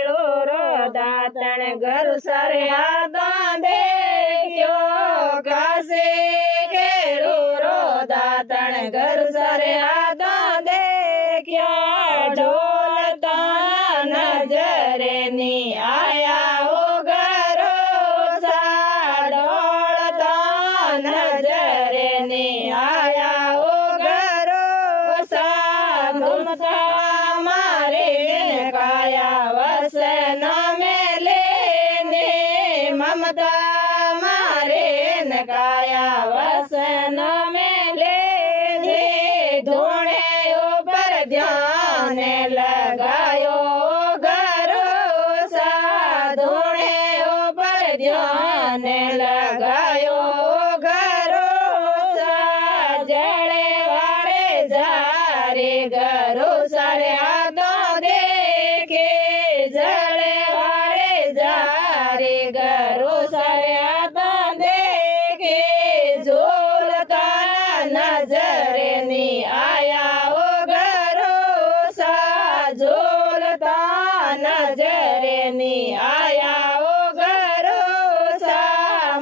रो दातण घर सारे हाथों देखियो कासे खेड़ो रो दातण घर सारे हाथों देखियो ढोलता नजरे नी आया हो घरो सा ढोलता नजरे नी आया हो घरो सा घूमता मारे काया वसन में लेने ममता मारे काया वसन में लेने धोने ऊपर ध्यान लगायो घरो सा धोने ऊपर ध्यान लगायो घरो सा जड़े वाले जारे घरो सारे हाथों देखे जड़े वाले जारे घरो सारे हाथों देखे झोलता नजर नी आया हो घरो सा झोलता नजर नी आया हो घरो सा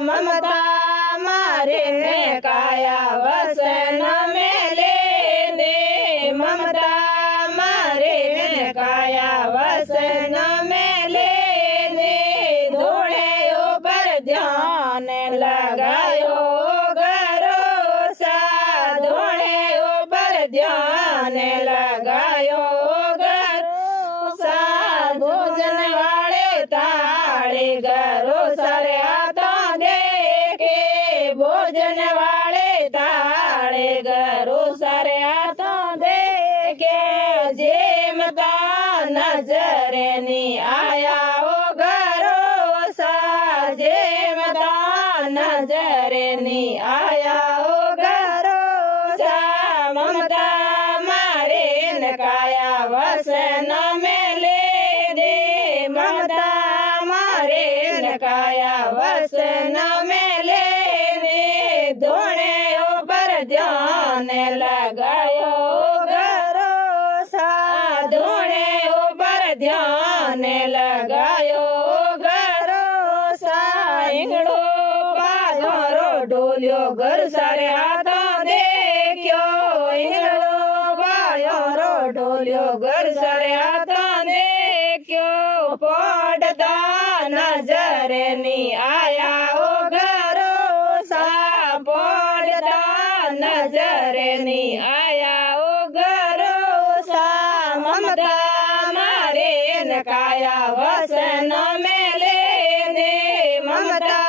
ममता मारे काया वसन में लेने ममता मारे काया वसन में लेने धोने ऊपर ध्यान लगायो घरो सा धोने ऊपर ध्यान लगायो घरो सा भोजन वाले ताले घरो सारे हाथों देखे भोजन वाले ताले घरो सारे हाथों देखे जेमता नजर नी आया हो घरो सा जेमता नजर नी आया हो घरो सा ममता मारे नकाया वसन में ले दे ममता मारे नकाया वसन में ले दे धोने ऊपर ध्यान लगायो घरो सा धोने ऊपर ध्यान लगायो घरो सा इंगड़ो पायो रो डोलियो घर सारे हाथों देखियो इंगड़ो पायो रो डोलियो घर सारे हाथों देखियो पड़ता नजर नी आया हो घरो सा पड़ता नजर नी आया हो घरो सा ममता मारे नकाया वसन में लेने ममता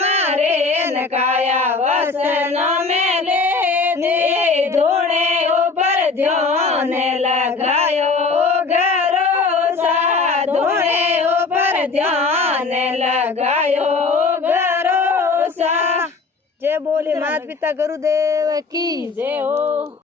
मारे नकाया वसन में लेने धोने ऊपर ध्यान लगायो घरो सा धोने ऊपर ध्यान लगायो घरो सा। जय बोले माता पिता गुरुदेव की जय हो।